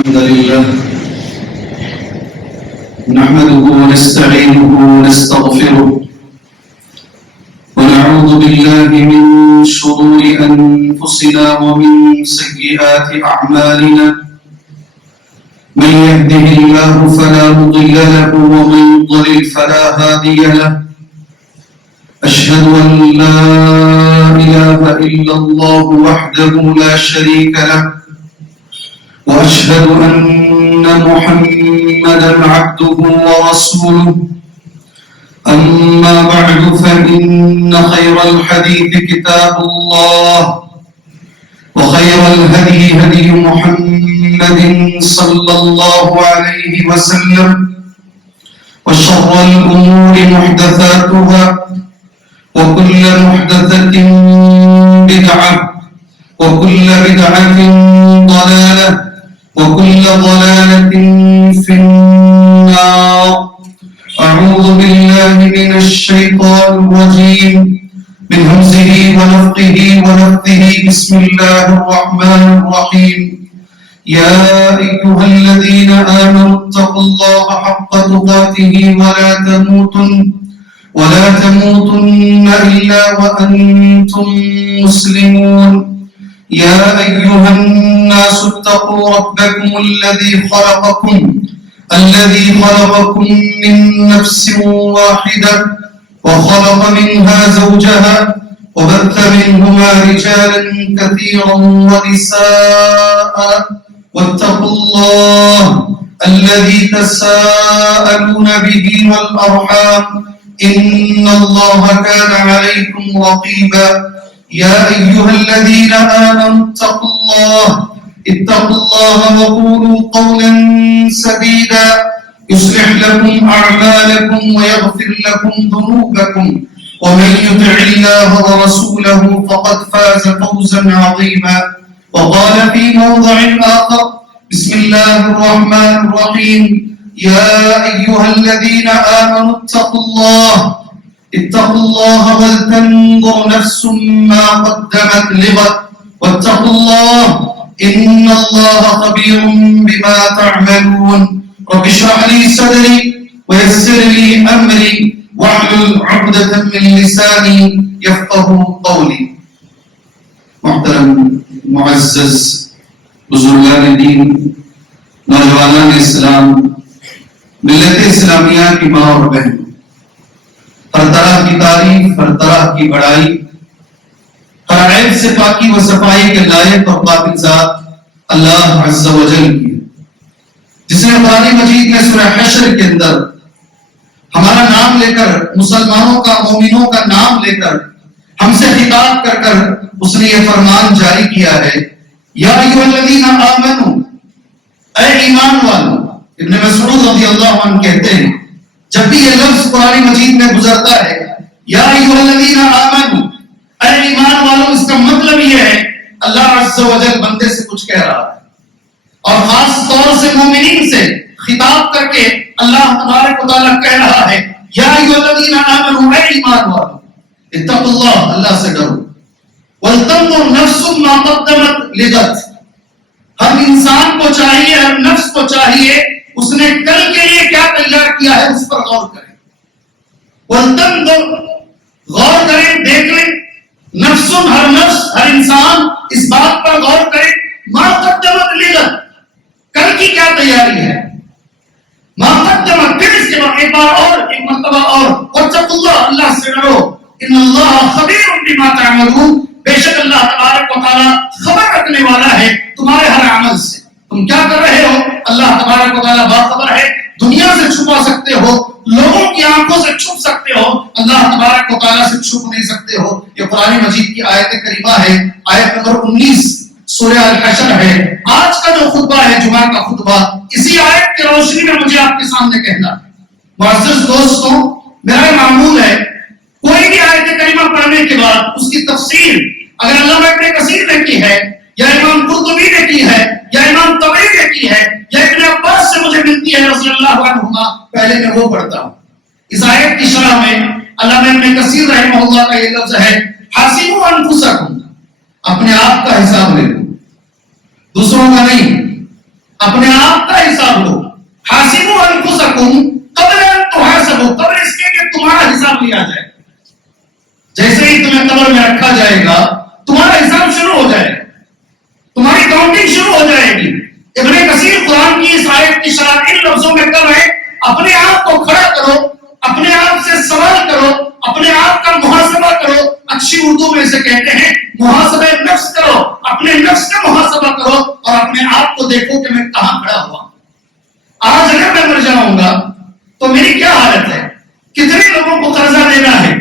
الحمد لله نحمده ونستعينه ونستغفره ونعوذ بالله من شرور أنفسنا ومن سيئات أعمالنا من يهده الله فلا مضل له ومن يضلل فلا هادي له أشهد أن لا إله إلا الله وحده لا شريك له وأشهد أن محمدا عبده ورسوله أما بعد فإن خير الحديث كتاب الله وخير الهدي هدي محمد صلى الله عليه وسلم وشر الأمور محدثاتها وكل محدثة بدعة وكل بدعة ضلالة وكل ضلالة في النار. أعوذ بالله من الشيطان الرجيم من همزه ونفخه ونفثه. بسم الله الرحمن الرحيم. يا أيها الذين آمنوا اتقوا الله حق تقاته ولا تموتن إلا وأنتم مسلمون. يا أيها الناس اتقوا ربكم الذي خلقكم من نفس واحدة وخلق منها زوجها وبث منهما رجالا كثيرا ونساء واتقوا الله الذي تساءلون به والأرحام إن الله كان عليكم رقيبا. يا أيها الذين آمنوا اتقوا الله وقولوا قولا سديدا يصلح لكم أعمالكم ويغفر لكم ذنوبكم ومن يطع الله ورسوله فقد فاز فوزا عظيما. وقال في موضع آخر بسم الله الرحمن الرحيم. يا أيها الذين آمنوا اتقوا الله ولتنظر نفس ما قدمت لغد واتقوا الله إن الله خبير بما تعملون. رب اشرح لي صدري ويسر لي أمري واحلل عقدة من لساني يفقه قولي. محترم معزز بزرگان دین، نوجوانان اسلام، ملت اسلامیہ کی ماں اور بہن، ہر طرح کی تعریف، ہر طرح کی بڑائی، ہر عیب سے پاکی و صفائی کے لائق اور قابل ذات اللہ عز و جل کی، جس نے قرآن مجید میں سورہ حشر کے اندر ہمارا نام لے کر، مسلمانوں کا، مومنوں کا نام لے کر، ہم سے خطاب کر کر اس نے یہ فرمان جاری کیا ہے، یا ایھا الذین آمنوا، اے ایمان والو۔ ابن مسعود رضی اللہ عنہ کہتے ہیں جب بھی یہ لفظ قرآن مجید میں گزرتا ہے یا ایھا الذین آمنوا، اے ایمان والو، اس کا مطلب یہ ہے اللہ عز و جل بندے سے کچھ کہہ رہا ہے، اور خاص طور سے مومنین سے خطاب کر کے اللہ تبارک و تعالیٰ کہہ رہا ہے یا ایھا الذین آمنوا، اے ایمان والو، اتقوا اللہ، اللہ سے ڈرو، ولتنظر نفس ما قدمت لغد، ہر انسان کو چاہیے، ہر نفس کو چاہیے اس نے کل کے لیے کیا تیار کیا ہے اس پر غور کریں، ولتنظر، غور کریں، دیکھ لیں، نفس، ہر نفس، ہر انسان اس بات پر غور کرے ما قدمت لغد، کل کی کیا تیاری ہے، ما قدمت، پھر اس کے بعد ایک بار اور، ایک مرتبہ اور، واتقوا اللہ، اللہ سے ڈرو، ان اللہ خبیر بما تعملون، بے شک اللہ تبارک و تعالیٰ خبر رکھنے والا ہے تمہارے ہر عمل سے، تم کیا کر رہے ہو اللہ تبارک و تعالیٰ باخبر ہے، دنیا سے چھپا سکتے ہو، لوگوں کی آنکھوں سے چھپ سکتے ہو، اللہ تبارک و تعالیٰ سے چھپ نہیں سکتے ہو۔ یہ قرآن مجید کی آیت کریمہ ہے، آیت نمبر 19 سورہ الحشر ہے۔ آج کا جو خطبہ ہے، جمعہ کا خطبہ، اسی آیت کی روشنی میں مجھے آپ کے سامنے کہنا ہے۔ معزز دوستوں، میرا معمول ہے کوئی بھی آیت کریمہ پڑھنے کے بعد اس کی تفسیر اگر علامہ ابن کثیر نے کی ہے، یا امام قرطبی نے کی ہے، یا امام طبری نے کی ہے، یا ابن عباس سے مجھے ملتی ہے رضی اللہ عنہما، پہلے میں وہ پڑھتا ہوں۔ اس آیت کی شرح میں علامہ ابن کثیر رحمہ اللہ کا یہ لفظ ہے حاسبوا انفسکم، اپنے آپ کا حساب لے لو، دوسروں کا نہیں، اپنے آپ کا حساب لو. حاسبوا انفسکم قبل ان تحاسبوا، قبل اس کے کہ تمہارا حساب لیا جائے. جیسے ہی تمہیں قبر میں رکھا جائے گا تمہارا حساب شروع ہو جائے گا، تمہاری کاؤنٹنگ شروع ہو جائے گی. ابن کثیر قرآن کی اس آیت کی شرح ان لفظوں میں کر رہے: اپنے آپ کو کھڑا کرو، اپنے آپ سے سوال کرو، اپنے آپ کا محاسبہ کرو. اچھی اردو میں اسے کہتے ہیں محاسبہ نفس کرو. اپنے نفس کا محاسبہ کرو اور اپنے آپ کو دیکھو کہ میں کہاں کھڑا ہوا. آج اگر میں مر جاؤں گا تو میری کیا حالت ہے؟ کتنے لوگوں کو قرضہ دینا ہے،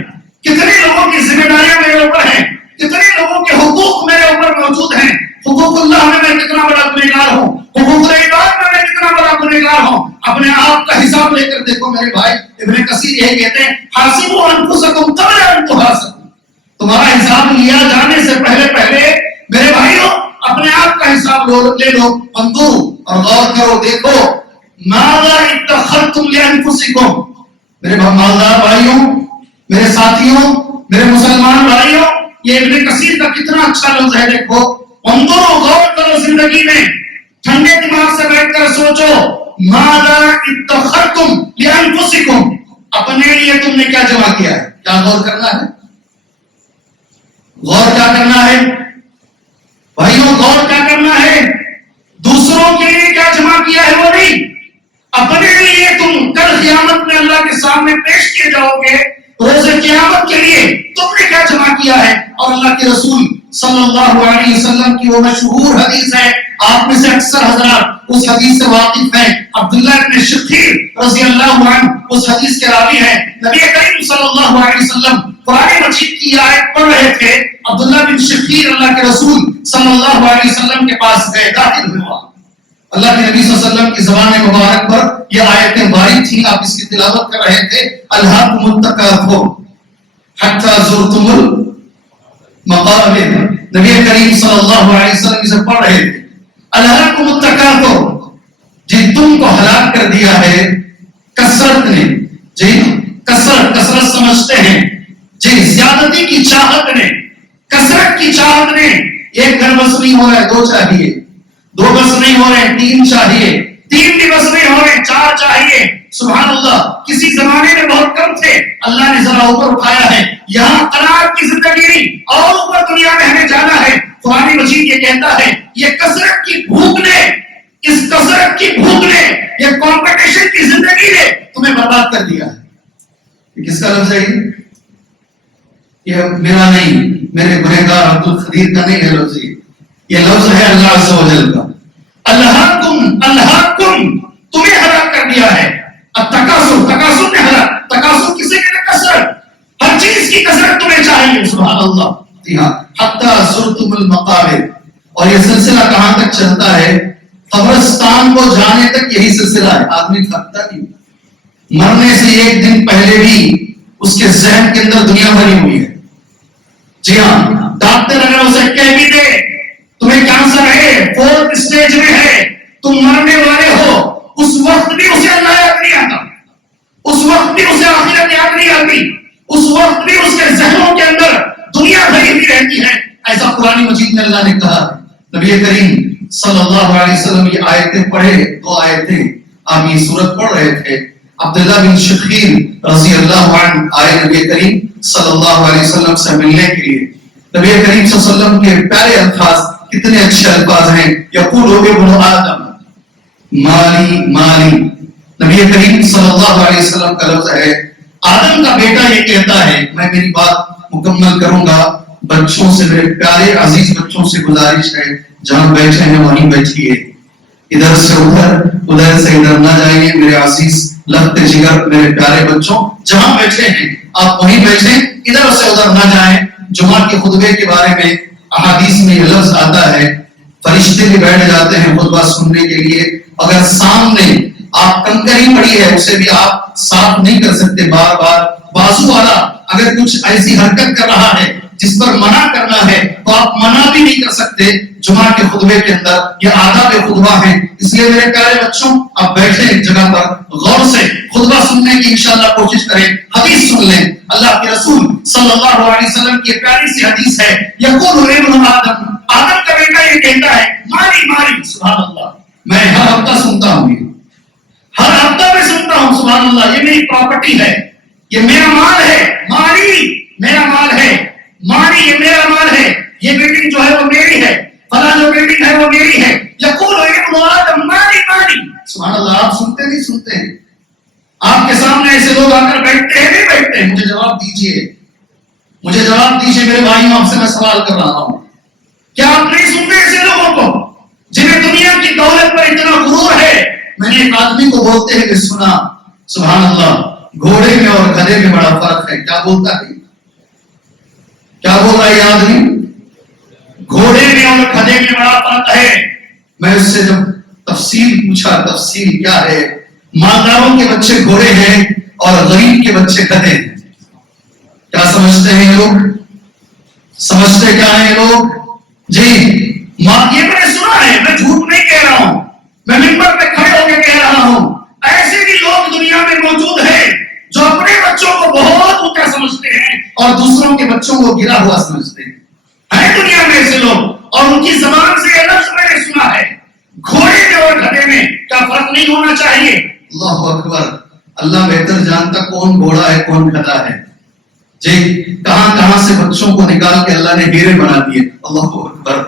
کتنے لوگوں کی ذمہ داریاں میرے اوپر ہیں، کتنے لوگوں کے حقوق میرے اوپر موجود ہیں. حقوق اللہ میں کتنا بڑا گنہگار ہوں، حقوق العباد میں کتنا بڑا گنہگار ہوں. اپنے آپ کا حساب لے کر دیکھو میرے بھائی. ابن کثیر یہی کہتے ہیں حاسبوا انفسکم قبل ان تحاسبوا. تمہارا حساب لیا جانے سے پہلے میرے بھائیوں اپنے آپ کا حساب لے لو. انظروا اور غور کرو، دیکھو ماذا اتخذتم لانفسکم. میرے مالدار بھائیوں، میرے ساتھیوں، میرے مسلمان بھائیوں، یہ ابن کثیر کا کتنا اچھا لفظ ہے. دیکھو انظروا، غور کرو زندگی میں، ٹھنڈے دماغ سے بیٹھ کر سوچو ماذا اتخذتم لانفسکم. اپنے لیے تم نے کیا جمع کیا ہے؟ کیا غور کرنا ہے؟ غور کیا کرنا ہے بھائیوں؟ غور کیا کرنا ہے؟ دوسروں کے لیے کیا جمع کیا ہے وہ نہیں، اپنے لیے. تم کل قیامت میں اللہ کے سامنے پیش کیے جاؤ گے. روز قیامت کے لیے تم نے کیا جمع کیا ہے؟ اور اللہ کے رسول صلی اللہ علیہ وسلم کی وہ مشہور حدیث ہے، آپ میں سے اکثر حضرات اس حدیث سے واقف ہیں. عبداللہ بن شخیر رضی اللہ عنہ اس حدیث کے راوی ہیں. نبی کریم صلی اللہ علیہ وسلم قرآن مجید کی آیت پڑھ رہے تھے. عبداللہ بن شخیر اللہ کے رسول صلی اللہ علیہ وسلم کے پاس گئے، داخل ہوا. اللہ کے نبی صلی اللہ علیہ وسلم کی زبان مبارک پر یہ آیتیں وارد تھیں، آپ اس کی تلاوت کر رہے تھے. الہاکم التکاثر حتی زرتم المقابر. نبی کریم صلی اللہ علیہ وسلم اسے پڑھ رہے تھے. الہاکم التکاثر، جی تم کو ہلاک کر دیا ہے کثرت نے. جی کثرت سمجھتے ہیں، جی زیادتی کی چاہت نے، کثرت کی چاہت نے. ایک گھر بس نہیں ہو رہا ہے، دو چاہیے. دو بس نہیں ہو رہے، تین چاہیے. تین بھی بس نہیں ہو رہے، چار چاہیے. سبحان اللہ. کسی زمانے میں بہت کم تھے، اللہ نے ذرا اوپر اٹھایا ہے. یہاں قناعت کی زندگی نہیں، اور اوپر دنیا میں ہمیں جانا ہے. قرآن مجید یہ کہتا ہے یہ کثرت کی بھوک نے، اس کثرت کی بھوک نے، یہ کمپٹیشن کی زندگی نے تمہیں برباد کر دیا ہے. یہ کس کا لفظ ہے؟ یہ میرا نہیں، میرے گنہگار عبد القدیر کا نہیں ہے لفظ. یہ لفظ ہے اللہ عز و جل کا. الہاکم تمہیں ہلاک کر دیا ہے. تکاسر نے ہلاک. تکاسر کسے کہتے ہیں؟ کثرت. ہر چیز کی کثرت تمہیں چاہیے. سبحان اللہ. جی ہاں، حتی زرتم المقابر. اور یہ سلسلہ کہاں تک چلتا ہے؟ قبرستان کو جانے تک یہی سلسلہ ہے. آدمی تھکتا نہیں. مرنے سے ایک دن پہلے بھی اس کے ذہن کے اندر دنیا بھری ہوئی ہے. جی ہاں، ڈاکٹر اگر اسے کہہ بھی دے تمہیں کینسر ہے، 4th اسٹیج میں ہے، تم مرنے والے ہو، اس وقت بھی اسے اللہ یاد نہیں آتا. اس وقت بھی اسے آخرت یاد نہیں آتی. اس وقت بھی اس کے ذہنوں کے اندر دنیا بھری ہوئی رہتی ہے. ایسا قرآن مجید میں اللہ نے کہا. نبی کریم صلی اللہ علیہ وسلم یہ آیتیں پڑھے. 2 آیتیں آپ یہ سورت پڑھ رہے تھے. عبداللہ بن شخیر رضی اللہ عنہ آئے نبی کریم صلی اللہ علیہ وسلم سے ملنے کے لیے. نبی کریم صلی اللہ علیہ وسلم کے پیارے الفاظ، کتنے اچھے الفاظ ہیں. یقول ابن آدم مالی مالی. نبی کریم صلی اللہ علیہ وسلم کا لفظ ہے. آدم کا بیٹا یہ کہتا ہے، میں میری بات مکمل کروں گا. بچوں سے، میرے پیارے عزیز بچوں سے گزارش ہے، جہاں بیٹھے ہیں وہیں بیٹھیے. ادھر سے ادھر، ادھر سے ادھر نہ جائیے. میرے عزیز لگتے جگر میرے پیارے بچوں، جہاں بیٹھے ہیں آپ وہیں بیٹھیں، ادھر سے ادھر نہ جائیں. جمعہ کے خطبے کے بارے میں احادیث میں یہ لفظ آتا ہے، فرشتے بھی بیٹھ جاتے ہیں خطبہ سننے کے لیے. اگر سامنے آپ کنکری پڑی ہے اسے بھی آپ صاف نہیں کر سکتے بار بار. بازو والا اگر کچھ ایسی حرکت کر رہا ہے جس پر منع کرنا ہے تو آپ منع بھی نہیں کر سکتے جمعہ کے خطبے کے اندر. یہ آداب خطبہ ہیں. اس لیے میرے پیارے بچوں آپ بیٹھیں ایک جگہ پر، غور سے خطبہ سننے کی انشاءاللہ کوشش کریں، حدیث سن لیں. اللہ کے رسول صلی اللہ علیہ وسلم کی پیاری سی حدیث ہے. یقول ابن آدم، آدم کا بیٹا یہ کہتا ہے ماری ماری. سبحان اللہ. میں ہر ہفتہ سنتا ہوں، ہر ہفتہ میں سنتا ہوں سبحان اللہ یہ میری پراپرٹی ہے، یہ میرا مال ہے، مالی میرا مال ہے، مالی یہ میرا مال ہے، یہ بلڈنگ جو ہے وہ میری ہے، فلاں جو بلڈنگ ہے وہ میری ہے، یقول ابن آدم مالی مالی. سبحان اللہ. آپ سنتے نہیں سنتے ہیں؟ آپ کے سامنے ایسے لوگ آ کر بیٹھتے ہیں نہیں بیٹھتے ہیں؟ مجھے جواب دیجئے، مجھے جواب دیجئے میرے بھائیوں، آپ سے میں سوال کر رہا ہوں، کیا آپ نہیں سنتے ایسے لوگوں کو جنہیں دنیا کی دولت پر اتنا غرور ہے؟ میں نے ایک آدمی کو بولتے ہیں کہ سنا سبحان اللہ گھوڑے میں اور گدھے میں بڑا فرق ہے. کیا بولتا ہے؟ کیا بول رہا ہے یہ آدمی؟ گھوڑے میں اور گدھے میں بڑا فرق ہے. میں اس سے جب تفصیل پوچھا، تفصیل کیا ہے؟ مالداروں کے بچے گھوڑے ہیں اور غریب کے بچے گدھے ہیں. کیا سمجھتے ہیں لوگ؟ سمجھتے کیا ہیں لوگ؟ جی یہ میں نے سنا ہے، میں جھوٹ نہیں کہہ رہا ہوں، میں منبر پہ کھڑے ہو کے کہہ رہا ہوں. ایسے بھی لوگ دنیا میں موجود ہیں جو اپنے بچوں کو بہت اونچا سمجھتے ہیں اور دوسروں کے بچوں کو گرا ہوا سمجھتے ہیں دنیا میں ایسے لوگ، اور ان کی زبان سے یہ لفظ میں نے سنا ہے گھوڑے میں اور گدھے میں کیا فرق نہیں ہونا چاہیے؟ اللہ اکبر. اللہ بہتر جانتا کون گھوڑا ہے کون گدھا ہے. جی کہاں کہاں سے بچوں کو نکال کے اللہ نے ہیرے بنا دیے. اللہ اکبر.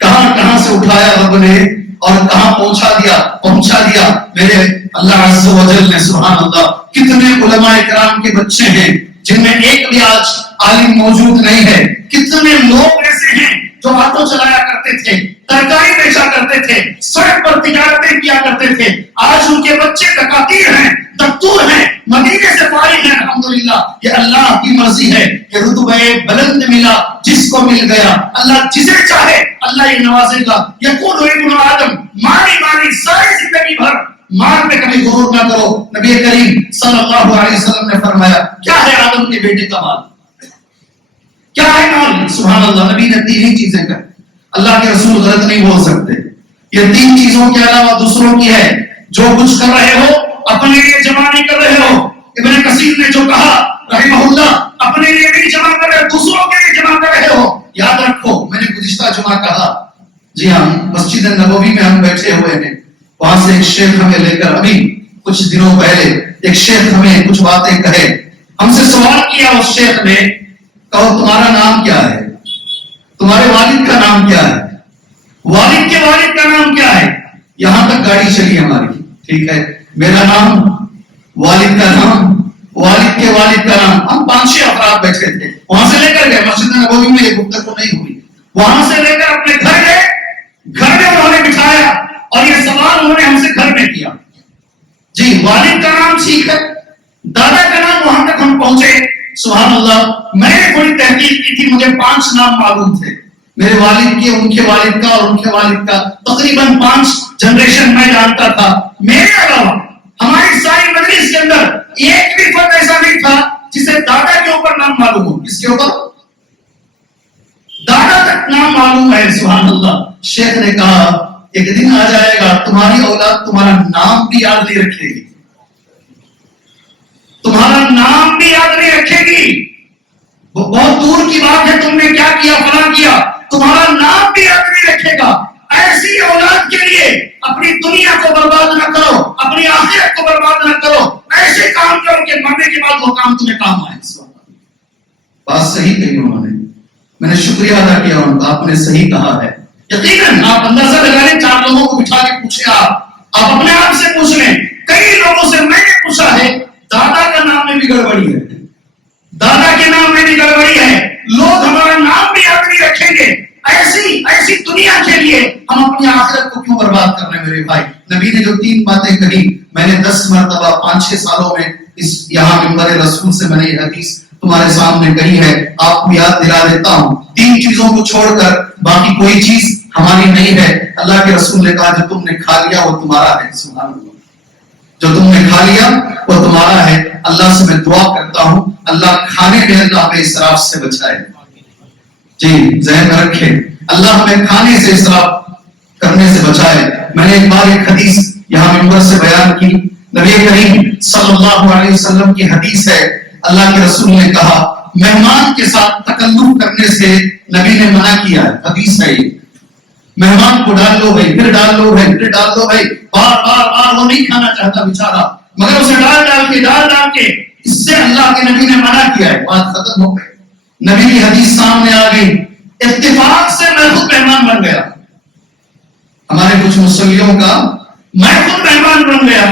کہاں کہاں سے اٹھایا رب نے اور کہاں پہنچا دیا میرے اللہ عز و جل نے. سبحان اللہ. کتنے علماء کرام کے بچے ہیں جن میں ایک بھی آج عالم موجود نہیں ہے. کتنے لوگ ایسے ہیں جو آٹو چلایا کرتے تھے، ترکاری بیچا کرتے تھے، سڑک پر تجارتیں کیا کرتے تھے، آج ان کے بچے دکاتیر ہیں، دکتور ہیں، مدینے سے فارغ ہیں. الحمدللہ یہ اللہ کی مرضی ہے کہ رتبہ بلند ملا جس کو مل گیا. اللہ جسے چاہے اللہ یہ نوازے گا. یقول ابن آدم مالی مالی. ساری زندگی بھر مال میں کبھی غرور نہ کرو. نبی کریم صلی اللہ علیہ وسلم نے فرمایا کیا ہے آدم کے بیٹے کا مال؟ کیا ہے مال؟ سبحان اللہ. نبی نے تین ہی چیزیں کہی. اللہ کے رسول غلط نہیں بول سکتے. یہ تین چیزوں کے علاوہ دوسروں کی ہے. جو کچھ کر رہے ہو اپنے لیے جمع نہیں کر رہے ہو. ابن کثیر نے جو کہا رحمہ اللہ اپنے لیے نہیں جمع کر رہے، دوسروں کے لیے جمع کر رہے ہو. یاد رکھو میں نے گزشتہ جمعہ کہا، جی ہاں مسجد نبوی میں ہم بیٹھے ہوئے ہیں، وہاں سے ایک شیخ ہمیں لے کر ابھی کچھ دنوں پہلے ایک شیخ ہمیں کچھ باتیں کہے. ہم سے سوال کیا اس شیخ نے، کہو تمہارا نام کیا ہے؟ تمہارے والد کا نام کیا ہے؟ والد کے والد کا نام کیا ہے؟ یہاں تک گاڑی چلی ہماری، ٹھیک ہے، میرا نام، والد کا نام، والد کے والد کا نام. ہم 5-6 افراد بیٹھے تھے. وہاں سے لے کر گئے مسجد نبوی میں، یہ گفتگو نہیں ہوئی. وہاں سے لے کر اپنے گھر گئے، گھر میں انہوں نے بٹھایا اور یہ سوال انہوں نے ہم سے گھر میں کیا. جی والد کا نام ٹھیک ہے، دادا کا نام، وہاں تک ہم پہنچے. سبحان اللہ. میں نے تھوڑی تحقیق کی تھی، مجھے 5 نام معلوم تھے میرے والد کے، ان کے والد کا اور ان کے والد کا. تقریباً 5 جنریشن میں جانتا تھا. میرے علاوہ ہماری ساری مجلس کے اندر ایک بھی فرد ایسا نہیں تھا جسے دادا کے اوپر نام معلوم ہو. کس کے اوپر؟ دادا تک نام معلوم ہے. سبحان اللہ. شیخ نے کہا ایک دن آ جائے گا تمہاری اولاد تمہارا نام بھی یاد نہیں رکھے گی، تمہارا نام بھی یاد نہیں رکھے گی. وہ بہت دور کی بات ہے، تم نے کیا کیا فلاں کیا، تمہارا نام بھی یاد نہیں رکھے گا. ایسی اولاد کے لیے اپنی دنیا کو برباد نہ کرو، اپنی آخرت کو برباد نہ کرو. ایسے کام کرو کہ مرنے کے بعد وہ کام تمہیں کام آئے. بات صحیح کہی انہوں نے، میں نے شکریہ ادا کیا ان کا، آپ نے صحیح کہا ہے. یقیناً آپ اندازہ لگا لیں، 4 لوگوں کو بٹھا کے پوچھیں، آپ اپنے آپ سے پوچھ لیں. کئی لوگوں سے میں نے پوچھا ہے دادا کا نام میں بھی گڑبڑی ہے، دادا کے نام میں بھی گڑبڑی ہے. لوگ ہمارا نام بھی یاد نہیں رکھیں گے. ایسی دنیا کے لیے ہم اپنی آخرت کو کیوں برباد کر رہے ہیں میرے بھائی؟ نبی نے جو 3 باتیں کہی، میں نے 10 مرتبہ 5-6 سالوں میں اس یہاں منبر رسول سے میں نے یہ حدیث تمہارے سامنے کہی ہے، آپ کو یاد دلا دیتا ہوں. 3 چیزوں کو چھوڑ کر باقی کوئی چیز ہماری نہیں ہے. اللہ کے رسول نے کہا جو تم نے کھا لیا وہ تمہارا ہے. سبحان اللہ. جو تم نے کھا لیا وہ تمہارا ہے. اللہ سے میں دعا کرتا ہوں اللہ کھانے میں اللہ ہمیں اسراف سے بچائے. جی ذہن میں رکھے، اللہ ہمیں کھانے سے اسراف کرنے سے بچائے. میں نے ایک بار ایک حدیث یہاں منبر سے بیان کی، نبی کریم صلی اللہ علیہ وسلم کی حدیث ہے. اللہ کے رسول نے کہا مہمان کے ساتھ تکلف کرنے سے نبی نے منع کیا ہے. حدیث ہے یہ، مہمان کو ڈال لو بھائی، پھر ڈال لو بھائی، پھر ڈال دو بھائی، بار بار بار وہ نہیں کھانا چاہتا بیچارہ، مگر اسے ڈال ڈال کے اس سے اللہ کے نبی نے منع کیا ہے، بات ختم ہو گئی، نبی کی حدیث سامنے آ گئی، اتفاق سے میں خود مہمان بن گیا، ہمارے کچھ مصلیوں کا میں خود مہمان بن گیا،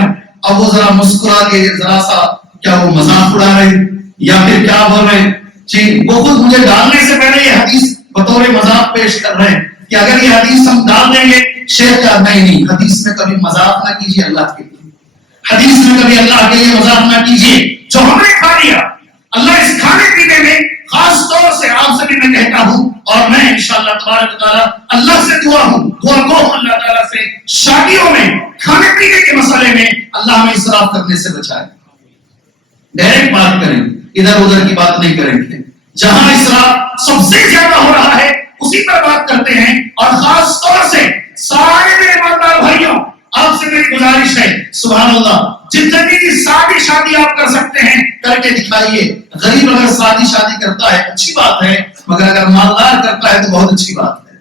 اب وہ ذرا مسکرا کے ذرا سا کیا وہ مذاق اڑا رہے یا پھر کیا بول رہے جی، وہ خود مجھے ڈالنے سے پہلے یہ حدیث بطور مذاق پیش کر رہے ہیں کہ اگر یہ حدیث ہم ڈال دیں گے شیخ کا نہیں، حدیث میں کبھی مذاق نہ کیجیے اللہ کے لیے، حدیث میں کبھی اللہ کے لیے مذاق نہ کیجیے، جو ہم نے کھا لیا اللہ اس کھانے پینے میں خاص طور سے آپ سے بھی میں کہتا ہوں، اور میں انشاءاللہ تبارک تعالیٰ اللہ سے دعا کو اللہ تعالیٰ سے شادیوں میں کھانے پینے کے مسئلے میں اللہ ہمیں اسراف کرنے سے بچائے، ڈائریکٹ بات کریں، ادھر ادھر کی بات نہیں کریں گے، جہاں اسراف سب سے زیادہ ہو رہا ہے اسی پر بات کرتے ہیں، اور خاص طور سے سارے میرے ایماندار بھائیوں آپ سے میری گزارش ہے، سبحان اللہ، جتنی بھی سادی شادی آپ کر سکتے ہیں کر کے دکھائیے، غریب اگر سادی شادی کرتا ہے اچھی بات ہے، مگر اگر مالدار کرتا ہے تو بہت اچھی بات ہے،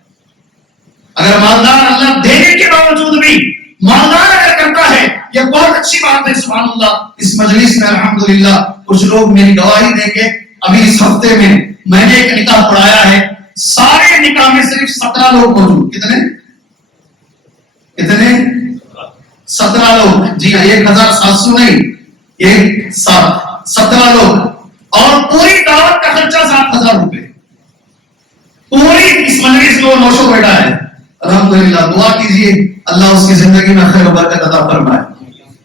اگر مالدار اللہ دینے کے باوجود بھی مالدار اگر کرتا ہے یہ بہت اچھی بات ہے، سبحان اللہ۔ اس مجلس میں الحمدللہ کچھ لوگ میری گواہی دیں گے، ابھی اس ہفتے میں نے ایک نکاح پڑھایا ہے، سارے نکاح میں صرف 17 لوگ موجود، کتنے 17 لوگ، جی ہاں، 1700 نہیں، 17 لوگ، اور پوری دعوت کا خرچہ 7000 روپے، پوری اس مجلس میں وہ نوشو بیٹھا ہے، الحمدللہ۔ دعا کیجیے اللہ اس کی زندگی میں خیر و برکت عطا فرمائے،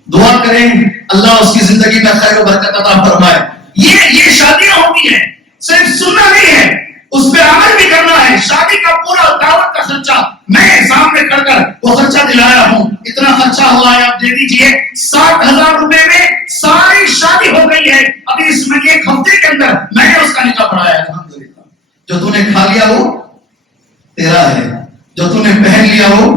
دعا کریں اللہ اس کی زندگی میں خیر و برکت عطا فرمائے۔ یہ شادیاں ہوتی ہیں، صرف سننا نہیں ہے، اس پہ عمل بھی کرنا ہے، شادی کا پورا دعوت کا خرچہ میں سامنے کھڑ کر وہ خرچہ دلایا ہوں، اتنا خرچہ ہوا ہے آپ دے دیجئے، 60,000 روپے میں ساری شادی ہو گئی ہے، ابھی اس میں ایک ہفتے کے اندر میں نے اس کا نکاح پڑھایا ہے، الحمدللہ۔ جو تو نے کھا لیا وہ تیرا ہے، جو تو نے پہن لیا وہ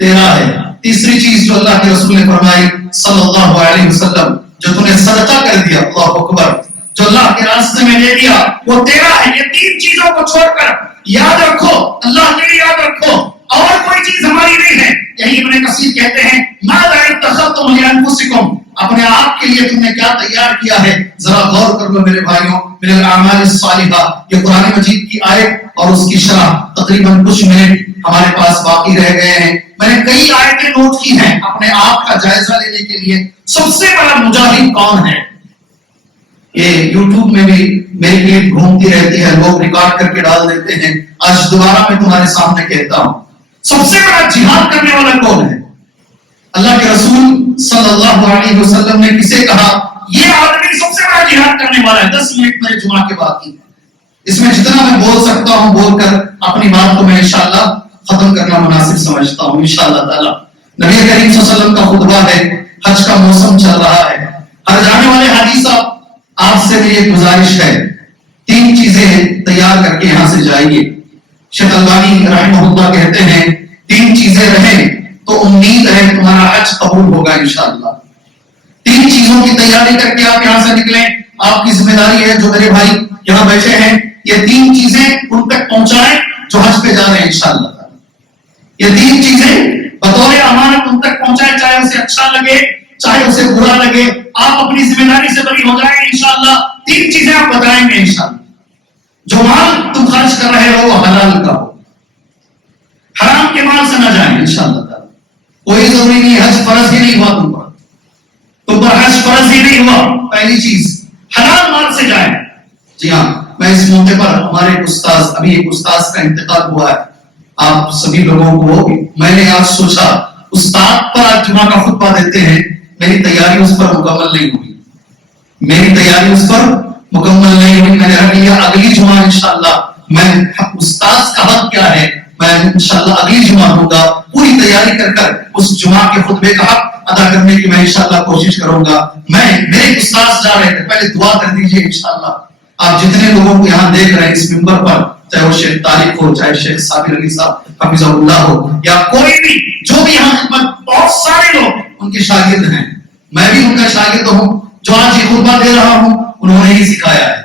تیرا ہے۔ تیسری چیز جو اللہ کے رسول نے فرمائی صلی اللہ علیہ وسلم، جو تو نے صدقہ کر دیا، اللہ اکبر، جو اللہ کے راستے میں دے دیا وہ تیرا ہے۔ یہ 3 چیزوں کو چھوڑ کر یاد رکھو، اللہ کے لیے یاد رکھو، اور کوئی چیز ہماری نہیں ہے۔ یہی ابن کثیر کہتے ہیں ماذا اتخذتم لانفسکم، اپنے آپ کے لیے تم نے کیا تیار کیا ہے، ذرا غور کر لو میرے بھائیوں۔ من الاعمال الصالحہ، یہ قرآن مجید کی آیت اور اس کی شرح، تقریباً کچھ منٹ ہمارے پاس باقی رہ گئے ہیں۔ میں نے کئی آیتیں نوٹ کی ہیں اپنے آپ کا جائزہ لینے کے لیے۔ سب سے بڑا مجاہد کون ہے؟ یہ یوٹیوب میں بھی میری کلپ گھومتی رہتی ہے، لوگ ریکارڈ کر کے ڈال دیتے ہیں، آج دوبارہ میں تمہارے سامنے کہتا ہوں، سب سے بڑا جہاد کرنے والا کون ہے؟ اللہ کے رسول صلی اللہ علیہ وسلم نے کسے کہا یہ آدمی سب سے بڑا جہاد کرنے والا ہے؟ 10 منٹ میرے جمعہ کے بعد کی، اس میں جتنا میں بول سکتا ہوں بول کر اپنی بات کو میں انشاءاللہ ختم کرنا مناسب سمجھتا ہوں انشاءاللہ تعالی۔ نبی کریم صلی اللہ علیہ وسلم کا خطبہ ہے، حج کا موسم چل رہا ہے، ہر جانے والے حدیث آپ سے میری ایک گزارش ہے، 3 چیزیں تیار کر کے یہاں سے جائیے۔ شیخ البانی رحمہ اللہ کہتے ہیں 3 چیزیں رہیں تو امید ہے تمہارا حج قبول ہوگا انشاءاللہ۔ 3 چیزوں کی تیاری کر کے آپ یہاں سے نکلیں، آپ کی ذمہ داری ہے، جو میرے بھائی یہاں بیٹھے ہیں یہ 3 چیزیں ان تک پہنچائیں جو حج پہ جا رہے ہیں انشاءاللہ۔ یہ 3 چیزیں بطور امانت ان تک پہنچائیں، چاہے اسے اچھا لگے چاہے اسے برا لگے، آپ اپنی ذمہ داری سے بری ہو جائیں گے انشاءاللہ۔ 3 چیزیں آپ بتائیں گے انشاءاللہ۔ جو مال تم خرچ کر رہے ہو وہ حلال کا ہو، حرام کے مال سے نہ جائیں انشاءاللہ تعالی۔ کوئی ضروری نہیں، حج فرض ہی نہیں ہوا تم پر حج فرض ہی نہیں ہوا۔ پہلی چیز حلال مال سے جائیں۔ جی ہاں، میں اس موقع پر ہمارے استاذ، ابھی ایک استاذ کا انتقال ہوا ہے، آپ سبھی لوگوں کو میں نے آج سوچا استاد پر آج جمعہ کا خطبہ دیتے ہیں، میری تیاری اس پر مکمل نہیں ہوئی، میری تیاری اس پر مکمل نہیں ہوئی۔ میں نے رکھ لیا اگلی جمعہ انشاءاللہ میں استاذ کا حق کیا ہے میں انشاءاللہ اگلی جمعہ ہوگا، پوری تیاری کر کر اس جمعہ کے خطبے کا حق ادا کرنے کی میں انشاءاللہ کوشش کروں گا۔ میرے استاذ جا رہے تھے، پہلے دعا کر دیجئے انشاءاللہ۔ آپ جتنے لوگوں کو یہاں دیکھ رہے ہیں اس منبر پر، چاہے وہ شیخ طارق ہو، چاہے شیخ صابر علی صاحب حفظہ اللہ ہو، یا کوئی بھی جو بھی یہاں خدمت، بہت سارے لوگ ان کے شاگرد ہیں، میں بھی ان کا شاگرد ہوں، جو آج یہ خطبہ دے رہا ہوں انہوں نے ہی سکھایا ہے۔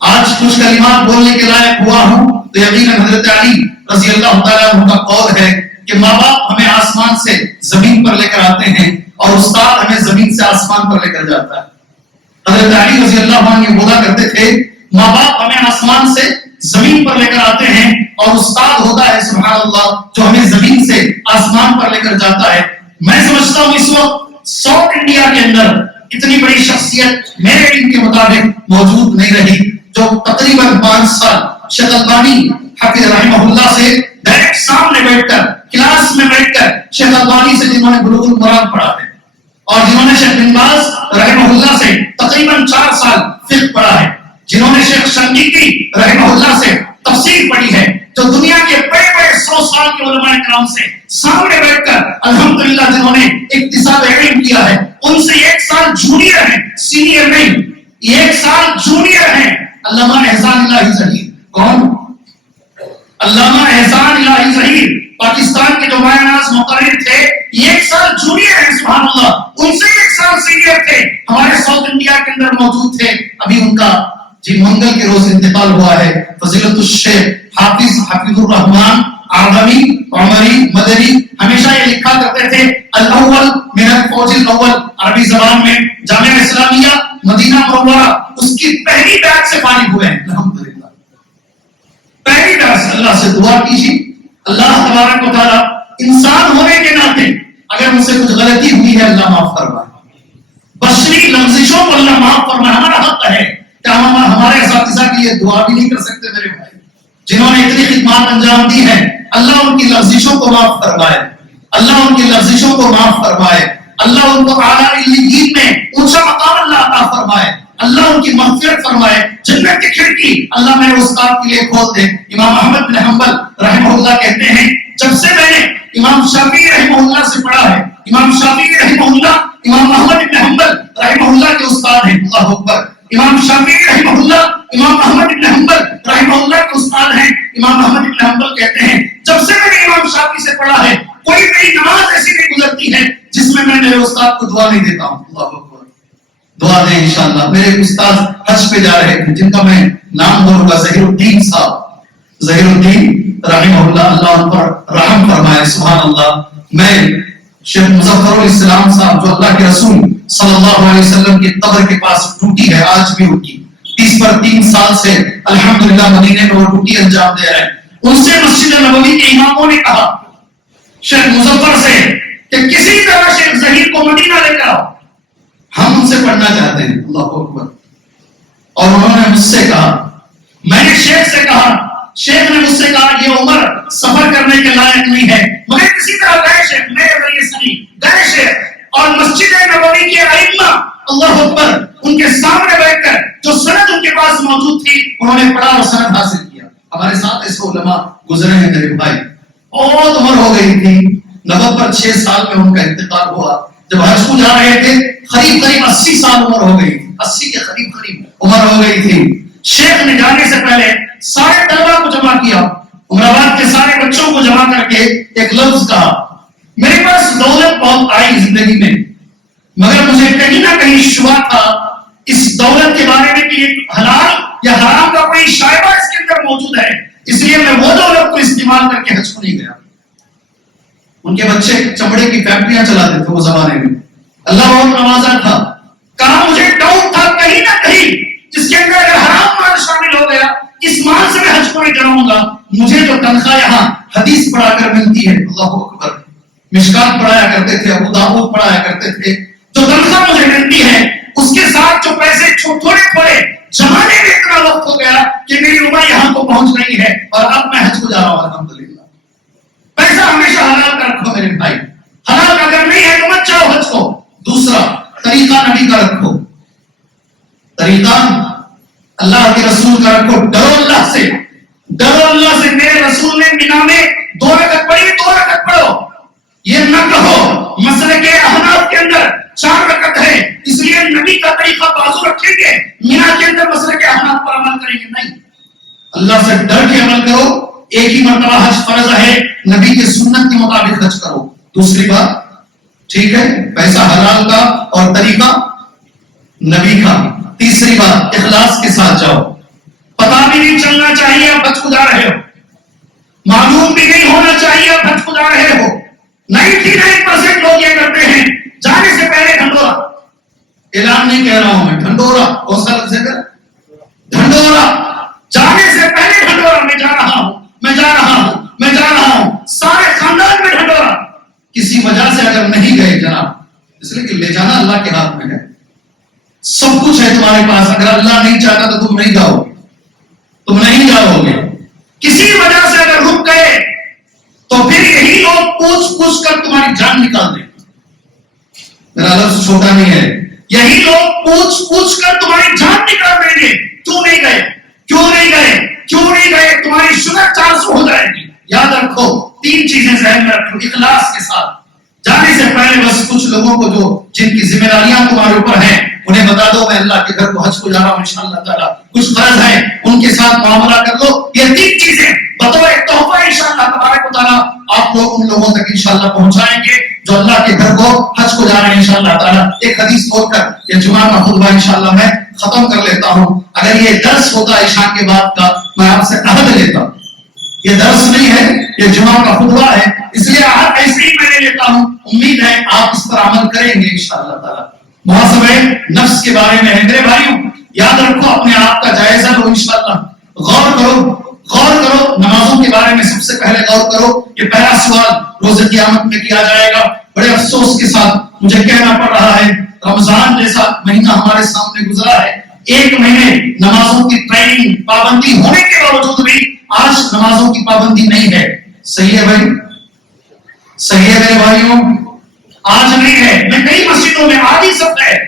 آج کچھ کلمات بولنے کے لائق ہوا ہوں تو یقیناً حضرت علی رضی اللہ تعالیٰ عنہ کا قول ہے کہ ماں باپ ہمیں آسمان سے زمین پر لے کر آتے ہیں اور استاد ہمیں زمین سے آسمان پر لے کر جاتا ہے. حضرت علی رضی اللہ عنہ یہ بولا کرتے تھے ماں باپ ہمیں آسمان سے زمین پر لے کر آتے ہیں اور استاد ہوتا ہے سبحان اللہ جو ہمیں زمین سے آسمان پر لے کر جاتا ہے. میں سمجھتا ہوں اس وقت ساؤتھ انڈیا کے اندر اتنی بڑی شخصیت میرے علم کے مطابق موجود نہیں رہی جو تقریباً 5 سال شیخ البانی حفظ رحمہ اللہ سے ڈائریکٹ سامنے بیٹھ کر کلاس میں بیٹھ کر شیخ البانی سے جنہوں نے بلوغ المرام پڑھا ہے اور جنہوں نے شیخ بن باز رحمہ اللہ سے تقریباً 4 سال فقہ پڑھا ہے, جنہوں نے شیخ شنقیطی رحمہ اللہ سے تفسیر پڑھی ہے, جو دنیا کے بڑے بڑے 100 سال کے علماء کرام سے سامنے بیٹھ کر الحمدللہ جنہوں نے اکتساب علم کیا ہے, ان سے 1 سال جونیئر ہیں, سینئر نہیں, 1 سال جونیئر ہیں علامہ احسان الہی ظہیر. کون؟ علامہ احسان الہی ظہیر پاکستان کے جو مایاناز مقرر تھے, 1 سال جونیئر ہیں سبحان اللہ, ان سے 1 سال سینئر تھے, ہمارے ساؤتھ انڈیا کے اندر موجود تھے. ابھی ان کا منگل کے روز انتقال ہوا ہے. فضیلت الشیخ حافظ حفیظ الرحمان آدمی عمری مدنی ہمیشہ یہ لکھا کرتے تھے الاول من الفوج الاول, عربی زبان میں جامعہ اسلامیہ مدینہ منورہ اس کی پہلی بیچ سے فارغ ہوئے ہیں الحمدللہ. پہلی بیچ. اللہ سے دعا کیجیے اللہ تبارک و تعالی انسان ہونے کے ناطے اگر مجھ سے کچھ غلطی ہوئی ہے اللہ معاف فرمائے, بشری لفظشوں کو اللہ معاف فرمائے. ہمارا حق ہے کہ ہم ہمارے اساتذہ کے لیے دعا بھی نہیں کر سکتے میرے بھائی, جنہوں نے اتنی خدمات انجام دی ہیں, اللہ ان کی لفظشوں کو معاف فرمائے, اللہ ان کی لفظشوں کو معاف فرمائے, اللہ ان کو اعلیٰ علیین میں اونچا مقام اللہ عطا فرمائے, اللہ ان کی مغفرت فرمائے, جنت کی کھڑکی اللہ میرے استاد کے لیے کھول دے. امام احمد بن حنبل رحمہ اللہ کہتے ہیں جب سے میں نے امام شافعی رحمہ اللہ سے پڑھا ہے, امام شافعی رحمہ اللہ امام احمد بن حنبل رحمہ اللہ کے استاد ہیں, اللہ اکبر. امام شافعی رحمہ اللہ امام احمد بن حنبل رحمہ اللہ کے استاد ہیں. امام احمد بن حنبل کہتے ہیں جب سے میں نے امام شافعی سے پڑھا ہے کوئی میری نماز ایسی نہیں گزرتی ہے جس میں میرے استاد کو دعا نہیں دیتا ہوں. اللہ اکبر. دعا دیں انشاءاللہ. میرے استاد حج پہ جا رہے تھے جن کا میں نام بولوں گا, ظہیر الدین صاحب, ظہیر الدین رحمہ اللہ, اللہ ان پر رحم فرمائے سبحان اللہ. میں شیخ مظفر الاسلام صاحب جو اللہ کے رسول صلی اللہ علیہ وسلم کی قبر کے پاس ڈیوٹی ہے آج بھی ان کی 30 پر 3 سال سے الحمدللہ مدینے میں وہ ڈیوٹی انجام دے رہے ہیں. ان سے مسجد نبوی کے اماموں نے کہا شیخ مظفر سے کہ کسی طرح شیخ ظہیر کو مدینہ لے کر آؤ, ہم ان سے پڑھنا چاہتے ہیں. اللہ اکبر. اور انہوں نے مجھ سے کہا, میں نے شیخ سے کہا, شیخ نے مجھ سے کہا یہ عمر سفر کرنے کے لائق نہیں ہے, مگر کسی طرح گئے شیخ, میرے ذریعے سے نہیں گئے شیخ, اور مسجد نبوی کے ائمہ اللہ اکبر ان کے سامنے بیٹھ کر جو سند ان کے پاس موجود تھی انہوں نے پڑھا اور سند حاصل کیا. ہمارے ساتھ ایسے علماء گزرے ہیں میرے بھائی. بہت عمر ہو گئی تھی, 90 پر 6 سال میں ان کا انتقال ہوا. جب حج کو جا رہے تھے قریب 80 سال عمر ہو گئی, 80 کے قریب عمر ہو گئی تھی. شیخ نے جانے سے پہلے سارے طلبا کو جمع کیا, عمر آباد کے سارے بچوں کو جمع کر کے ایک لفظ کہا, میرے پاس دولت بہت آئی زندگی میں, مگر مجھے کہیں نہ کہیں شبہ تھا اس دولت کے بارے میں کہ یہ حلال یا حرام کا کوئی شائبہ اس کے اندر موجود ہے, اس لیے میں وہ دولت کو استعمال کر کے حج کو نہیں گیا. ان کے بچے چمڑے کی فیکٹریاں چلاتے تھے وہ زمانے میں, اللہ بہت نوازا تھا. کہا مجھے ڈاؤٹ تھا کہیں نہ کہیں جس کے اندر اگر حرام مال شامل ہو گیا اس مال سے میں حج کو نہیں جاؤں گا. مجھے جو تنخواہ یہاں حدیث پڑھا کر ملتی ہے, اللہ اکبر, مشکات پڑھایا کرتے تھے, ابو داؤد پڑھایا کرتے تھے, جو تنخواہ مجھے ملتی ہے اس کے ساتھ جو پیسے تھوڑے تھوڑے جمانے میں اتنا وقت ہو گیا کہ میری عمر یہاں کو پہنچ رہی ہے اور اب میں حج کو جا رہا ہوں الحمدللہ. پیسہ ہمیشہ حلال کا رکھو میرے بھائی, حلال کا اگر نہیں ہے تو مت جاؤ حج کو. دوسرا طریقہ نبی کا رکھو, طریقہ اللہ کے رسول کا رکھو. ڈرو اللہ سے, ڈرو اللہ سے. میرے رسول نے مینا میں 2 رکعت پڑھی, 2 رکعت پڑھو. یہ نہ کہو مسلک احناف کے اندر 4 رکعت ہے اس لیے نبی کا طریقہ بازو رکھیں گے, مینا کے اندر مسلک احناف پر عمل کریں گے. نہیں, اللہ سے ڈر کے عمل کرو. ایک ہی مرتبہ حج فرض ہے, نبی کے سنت کے مطابق حج کرو. دوسری بات ٹھیک ہے پیسہ حلال کا اور طریقہ نبی کا. تیسری بات اخلاص کے ساتھ جاؤ, پتہ بھی نہیں چلنا چاہیے آپ حج کو جا رہے ہو. معلوم بھی نہیں ہونا چاہیے آپ حج کو جا رہے ہو. 99% لوگ یہ کرتے ہیں جانے سے پہلے ڈھنڈورا. اعلان نہیں کہہ رہا ہوں میں, ڈھنڈورا کون سا لفظ ہے؟ ڈھنڈورا. جانے سے پہلے ڈھنڈورا, میں جا رہا ہوں, میں جا رہا ہوں, میں جا رہا ہوں, سارے خاندان میں ڈھنڈورا. کسی وجہ سے اگر نہیں گئے جناب, اس لیے کہ لے جانا اللہ کے ہاتھ میں ہے, سب کچھ ہے تمہارے پاس. اگر اللہ نہیں چاہتا تو تم نہیں جاؤ گے, تم نہیں جاؤ گے. کسی وجہ سے اگر رک گئے تو پھر یہی لوگ پوچھ پوچھ کر تمہاری جان نکال دیں. میرا لفظ چھوٹا نہیں ہے, یہی لوگ پوچھ پوچھ کر تمہاری جان نکال دیں گے. کیوں نہیں گئے, کیوں نہیں گئے, کیوں نہیں گئے؟ تمہاری شگر 400 ہو جائے گی. یاد رکھو 3 چیزیں ذہن میں رکھو اخلاص کے ساتھ. جانے سے پہلے بس کچھ لوگوں کو جو جن کی ذمہ داریاں تمہارے اوپر ہیں انہیں بتا دو میں اللہ کے گھر کو حج کو جا رہا ہوں انشاءاللہ تعالیٰ. کچھ فرض ہے ان کے ساتھ معاملہ کر لو. یہ 3 چیزیں بطور ایک تحفہ انشاءاللہ تبارک و تعالیٰ آپ لوگ ان لوگوں تک انشاءاللہ پہنچائیں گے جو اللہ کے گھر کو حج کو جا رہے ہیں انشاءاللہ تعالیٰ. ایک حدیث بول کر یہ جمعہ کا خطبہ انشاءاللہ میں ختم کر لیتا ہوں. اگر یہ درس ہوتا عشاء کے بعد کا میں آپ سے عہد لیتا, یہ درس نہیں ہے, یہ جمعہ کا خطبہ ہے, اس لیے عہد ایسے ہی میں نے لیتا ہوں. امید ہے آپ اس پر عمل کریں گے انشاءاللہ تعالیٰ. محاسبہ نفس کے بارے میں ہے میرے بھائیوں, یاد رکھو اپنے آپ کا جائزہ لو انشاءاللہ. غور کرو, غور کرو نمازوں کے بارے میں. سب سے پہلے غور کرو, یہ پہلا سوال روز قیامت میں کیا جائے گا. بڑے افسوس کے ساتھ مجھے کہنا پڑ رہا ہے, رمضان جیسا مہینہ ہمارے سامنے گزرا ہے, 1 مہینے نمازوں کی ٹریننگ پابندی ہونے کے باوجود بھی آج نمازوں کی پابندی نہیں ہے. صحیح ہے بھائی, صحیح ہے میرے بھائیوں, آج نہیں ہے. میں کئی مسجدوں میں آدھی صف ہے,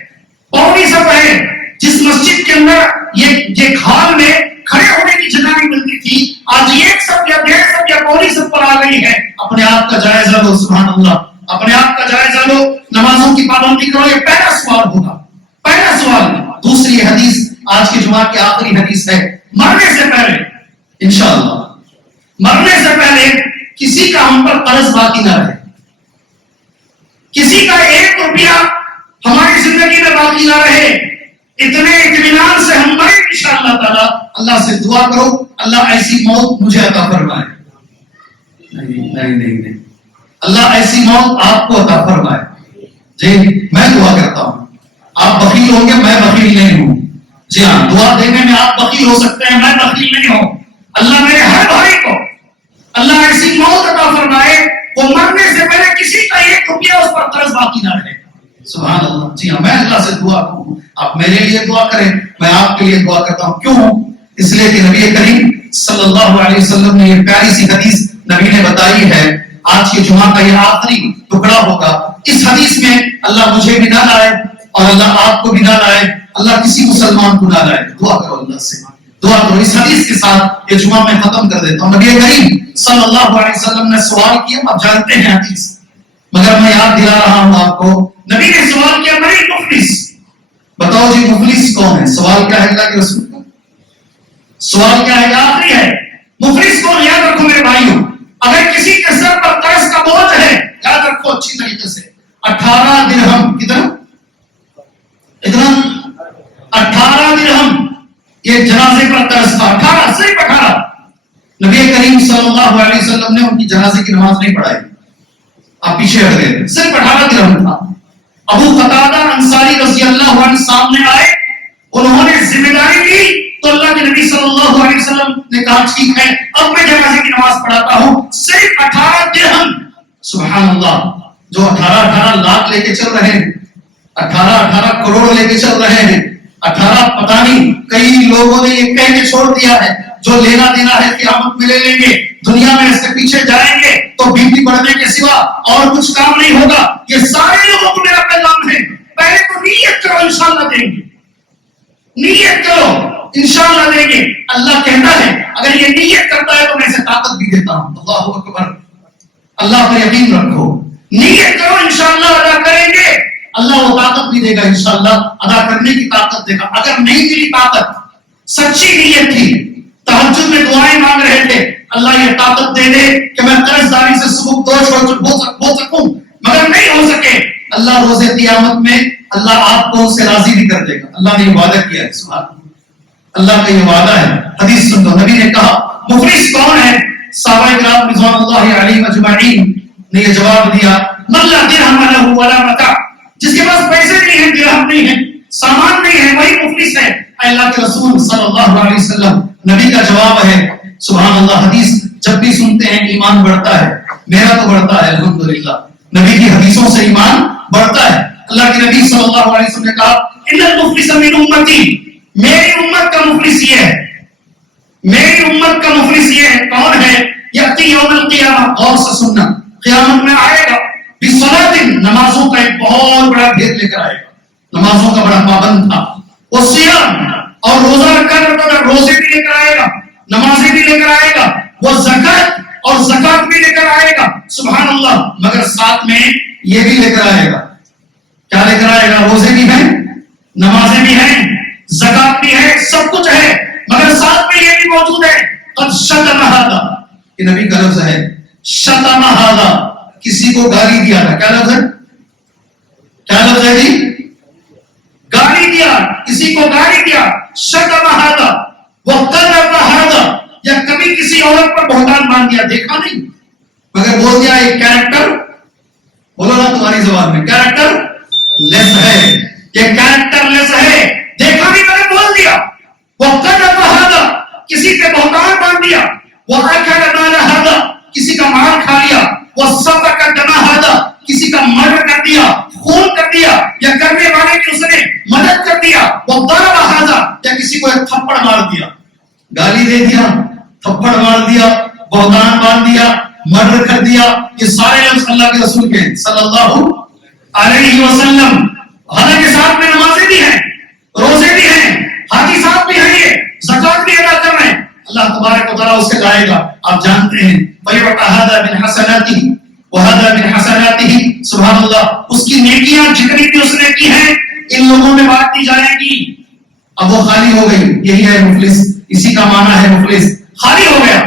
پوری صف ہے. جس مسجد کے اندر یہ ہال میں کھڑے ہونے کی جگہ نہیں ملتی تھی, آج 1 صف یا 1.5 صف یا پوری صف پر آ گئی ہے. اپنے آپ کا جائزہ لو, سبحان اللہ, اپنے آپ کا جائزہ لو. نمازوں کی پابندی کرو, یہ پہلا سوال ہوگا, پہلا سوال. دوسری حدیث آج کے جمعہ کی آخری حدیث ہے, مرنے سے پہلے انشاءاللہ, مرنے سے پہلے کسی کا ہم پر قرض باقی نہ رہے, کسی کا 1 روپیہ ہماری زندگی میں باقی نہ رہے. اتنے اطمینان سے ہم مرے انشاءاللہ تعالیٰ. اللہ سے دعا کرو اللہ ایسی موت مجھے عطا فرمائے. نہیں, اللہ ایسی موت آپ کو عطا فرمائے. جی میں دعا کرتا ہوں. آپ بخیل ہوں گے, میں بخیل نہیں ہوں. جی ہاں, دعا دینے میں آپ بخیل ہو سکتے ہیں, میں بخیل نہیں ہوں. اللہ میرے ہر بھائی کو اللہ ایسی موت عطا فرمائے وہ مرنے سے پہلے کسی کا 1 روپیہ اس پر قرض باقی نہ رہے. سبحان اللہ. جی ہاں, میں اللہ سے دعا کروں, آپ میرے لیے دعا کریں, میں آپ کے لیے دعا کرتا ہوں. کیوں؟ اس لیے کہ نبی کریم صلی اللہ علیہ وسلم نے یہ پیاری سی حدیث نبی نے بتائی ہے. آج کے جمعہ کا یہ آخری ٹکڑا ہوگا. اس حدیث میں اللہ مجھے بھی نہ لائے اور اللہ آپ کو بھی نہ لائے, اللہ کسی مسلمان کو نہ لائے. دعا کرو اللہ سے, دعا کرو. اس حدیث کے ساتھ یہ جمعہ میں ختم کر دیتا ہوں. نبی کریم صلی اللہ علیہ وسلم نے سوال کیا, آپ جانتے ہیں حدیث, مگر میں یاد دلا رہا ہوں آپ کو. نبی نے سوال کیا, میری مفلس بتاؤ جی, مفلس کون ہے؟ سوال کیا ہے اللہ کے رسول کا, سوال کیا ہے, آخری ہے. مفلس کون؟ یاد رکھو میرے بھائیوں, اگر کسی کے سر پر قرض کا بوجھ ہے, یاد رکھو اچھی طریقے سے, 18 درہم, کتنا 18 درہم یہ جنازے پر قرض تھا. 18, صرف 18. نبی کریم صلی اللہ علیہ وسلم نے ان کی جنازے کی نماز نہیں پڑھائی, آپ پیچھے ہٹ گئے, صرف 18 درہم تھا. ابو قتادہ انصاری رضی اللہ عنہ سامنے آئے, انہوں نے ذمہ داری لی تو اللہ کے نبی صلی اللہ علیہ وسلم نے کہا ٹھیک ہے اب میں جنازے کی نماز پڑھاتا ہوں. صرف 18 درہم. سبحان اللہ, جو 18 لاکھ لے کے چل رہے ہیں, 18 کروڑ لے کے چل رہے ہیں, 18 پتہ نہیں کئی لوگوں نے یہ کہہ کے چھوڑ دیا ہے جو لینا دینا ہے قیامت میں لے لیں گے, دنیا میں اس کے پیچھے جائیں گے تو بی پی بڑھنے کے سوا اور کچھ کام نہیں ہوگا. یہ سارے لوگوں کو میرا پیغام ہے, پہلے تو نیت کرو انشاءاللہ دیں گے, نیت کرو انشاءاللہ دیں گے. اللہ کہتا ہے اگر یہ نیت کرتا ہے تو میں اسے طاقت بھی دیتا ہوں. اللہ اکبر, اللہ پر یقین رکھو, نیت کرو انشاءاللہ ادا کریں گے, اللہ وہ طاقت بھی دے گا انشاءاللہ, ادا کرنے کی طاقت دے گا. اگر نہیں ملی طاقت, سچی نیت تھی, تہجد میں دعائیں مانگ رہے تھے, اللہ یہ طاقت دے دے کہ میں قرض داری سے سبک دوش ہو سکوں, مگر نہیں ہو سکے, اللہ روز قیامت میں اللہ آپ کو ان سے راضی بھی کر دے گا. اللہ نے یہ وعدہ کیا ہے, سبحان اللہ کا یہ وعدہ ہے. حدیث سن لو, نبی نے کہا مفلس کون ہے؟ صحابہ کرام رضوان اللہ علیہم اجمعین نے یہ جواب دیا من لا درہم لہ ولا متاع، جس کے پاس پیسے نہیں ہیں، درہم نہیں ہے، سامان نہیں ہے، وہی مفلس ہے۔ اللہ کے رسول صلی اللہ علیہ وسلم نبی کا جواب ہے، سبحان اللہ، حدیث جب بھی سنتے ہیں ایمان بڑھتا ہے، میرا تو بڑھتا ہے الحمدللہ، نبی کی حدیثوں سے ایمان بڑھتا ہے۔ اللہ کے نبی صلی اللہ علیہ وسلم نے کہا ان المفلس من امتی، میری امت کا مفلس یہ ہے، میری امت کا مفلس یہ ہے، کون ہے؟ یاتی یوم القیامہ، غور سے سننا، قیامت میں آئے گا بصلاۃ، نمازوں کا ایک بہت بڑا ڈھیر لے کر آئے گا، نمازوں کا بڑا پابند تھا، وہ سیام اور روزہ رکھا کرتا تھا، روزے بھی لے کر آئے گا، نمازیں بھی لے کر آئے گا، وہ زکات اور زکات بھی لے کر آئے گا، سبحان اللہ، مگر ساتھ میں یہ بھی لے کر آئے گا، کیا لے کر آئے گا؟ روزے بھی ہیں، نمازیں بھی ہیں، زکات بھی ہے، سب کچھ ہے، مگر ساتھ میں یہ بھی موجود ہے قد شتم ھذا، یہ نبی کا لفظ ہے، شتم ھذا، کسی کو گالی دیا تھا، کیا لفظ ہے؟ کیا لفظ ہے جی؟ گالی دیا، کسی کو گالی دیا، شتم ھذا وقذف ھذا، یا کبھی کسی عورت پر بہتان باندھ دیا، دیکھا نہیں مگر بول دیا ایک کیریکٹر، بولو نا تمہاری زبان میں، کیریکٹر لیس ہے، یہ کیریکٹر لیس ہے، دیکھا نہیں مگر بول دیا، وقذف ھذا، کسی پہ بہتان باندھ دیا، واکل مال ھذا، کسی کا مال کھا لیا، وسفک دم ھذا، کسی کا مرڈر کر دیا، خون کر دیا، یا کرنے والے کی اس نے مدد کر دیا، وضرب ھذا، یا کسی کو ایک تھپڑ مار دیا، گالی دے دیا، تھپڑ مار دیا، بہتان باندھ دیا، مرڈر کر دیا، یہ سارے لفظ اللہ کے رسول کے ہیں صلی اللہ علیہ وسلم۔ حالانکہ ساتھ میں نمازیں بھی ہیں، روزے بھی ہیں، حاجی صاحب بھی ہیں، یہ زکات بھی ادا کر رہے ہیں، اللہ تبارک و تعالیٰ اس کے جائے گا، آپ جانتے ہیں وَيُعْطَى هَذَا مِنْ حَسَنَاتِهِ وَهَذَا مِنْ حَسَنَاتِهِ، سبحان اللہ، اس کی نیکیاں جتنی بھی اس نے کی ہیں ان لوگوں میں بانٹ دی جائے گی۔ اب وہ خالی ہو گئی، یہی ہے مفلس، اسی کا معنی ہے مفلس، خالی ہو گیا،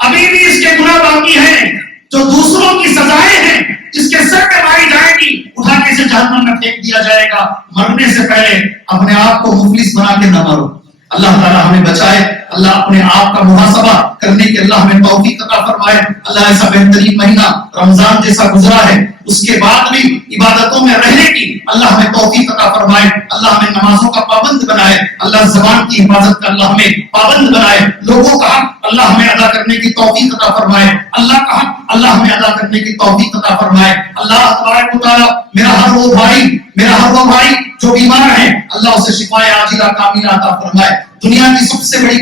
ابھی بھی اس کے گناہ باقی ہیں، جو دوسروں کی سزائیں ہیں اس کے سر پہ ماری جائے گی، اٹھا کے اسے جہنم میں پھینک دیا جائے گا۔ مرنے سے پہلے اپنے آپ کو مفلس بنا کے نہ مرو، اللہ تعالیٰ ہمیں بچائے، اللہ اپنے آپ کا محاسبہ کرنے کی اللہ ہمیں توفیق عطا فرمائے۔ اللہ ایسا بہترین مہینہ رمضان جیسا گزرا ہے، اس کے بعد بھی عبادتوں میں رہنے کی اللہ ہمیں توفیق عطا فرمائے، اللہ ہمیں نمازوں کا پابند بنائے، اللہ زبان کی حفاظت کا اللہ ہمیں پابند بنائے، لوگوں کا حق اللہ ہمیں ادا کرنے کی توفیق عطا فرمائے، اللہ کا حق اللہ ہمیں ادا کرنے کی توفیق عطا فرمائے۔ اللہ تبارک و تعالیٰ میرا ہر وہ بھائی جو بیمار ہے اللہ اسے شفاء عاجلہ کاملہ عطا فرمائے۔ دنیا کی سب سے بڑی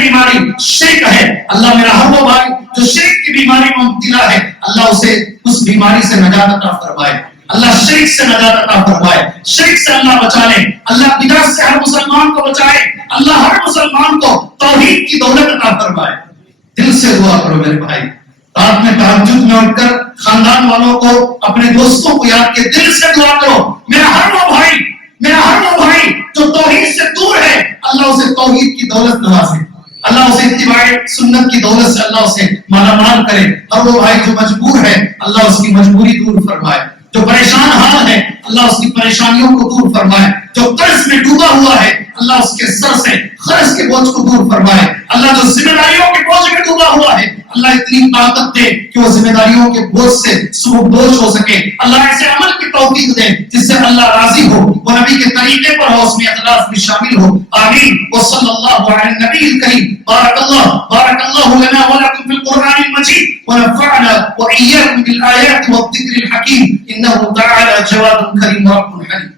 بیماری شرک ہے، اللہ میرا ہر وہ بھائی جو شرک کی بیماری میں مبتلا ہے اللہ اسے اس بیماری سے نجات عطا فرمائے، اللہ شرک سے نجات عطا فرمائے، شرک سے اللہ بچا لے، اللہ بدعت سے ہر مسلمان کو بچائے، اللہ ہر مسلمان کو توحید کی دولت عطا فرمائے۔ دل سے دعا کرو میرے بھائی، رات میں تہجد میں اٹھ کر خاندان والوں کو، اپنے دوستوں کو یاد کے دل سے دعا کرو، میرا ہر وہ بھائی جو توحید سے دور ہے اللہ اسے توحید کی دولت نوازے، اللہ اسے اتباع سنت کی دولت سے اللہ اسے مالا مال کرے۔ ہر وہ بھائی جو مجبور ہے اللہ اس کی مجبوری دور فرمائے، جو پریشان حال ہے اللہ اس کی پریشانیوں کو دور فرمائے، جو قرض میں ڈوبا ہوا ہے اللہ اس کے سر سے قرض کے بوجھ کو دور فرمائے، اللہ جو ذمہ داریوں کے بوجھ میں ڈوبا ہوا ہے اللہ اتنی طاقت دے کہ وہ ذمہ داریوں کے بوجھ سے سبکدوش ہو سکے، اللہ ایسے عمل کی توفیق دے جس سے اللہ راضی ہو، وہ نبی کے طریقے پر ہو، اس میں اخلاص بھی شامل ہو، آمین۔ وصلی اللہ علی النبی الکریم، بارک اللہ لنا ولکم فی القرآن المجید، ونفعنا وإياكم بالآیات والذکر الحکیم، انہ تعالی جواد کریم رب حلیم۔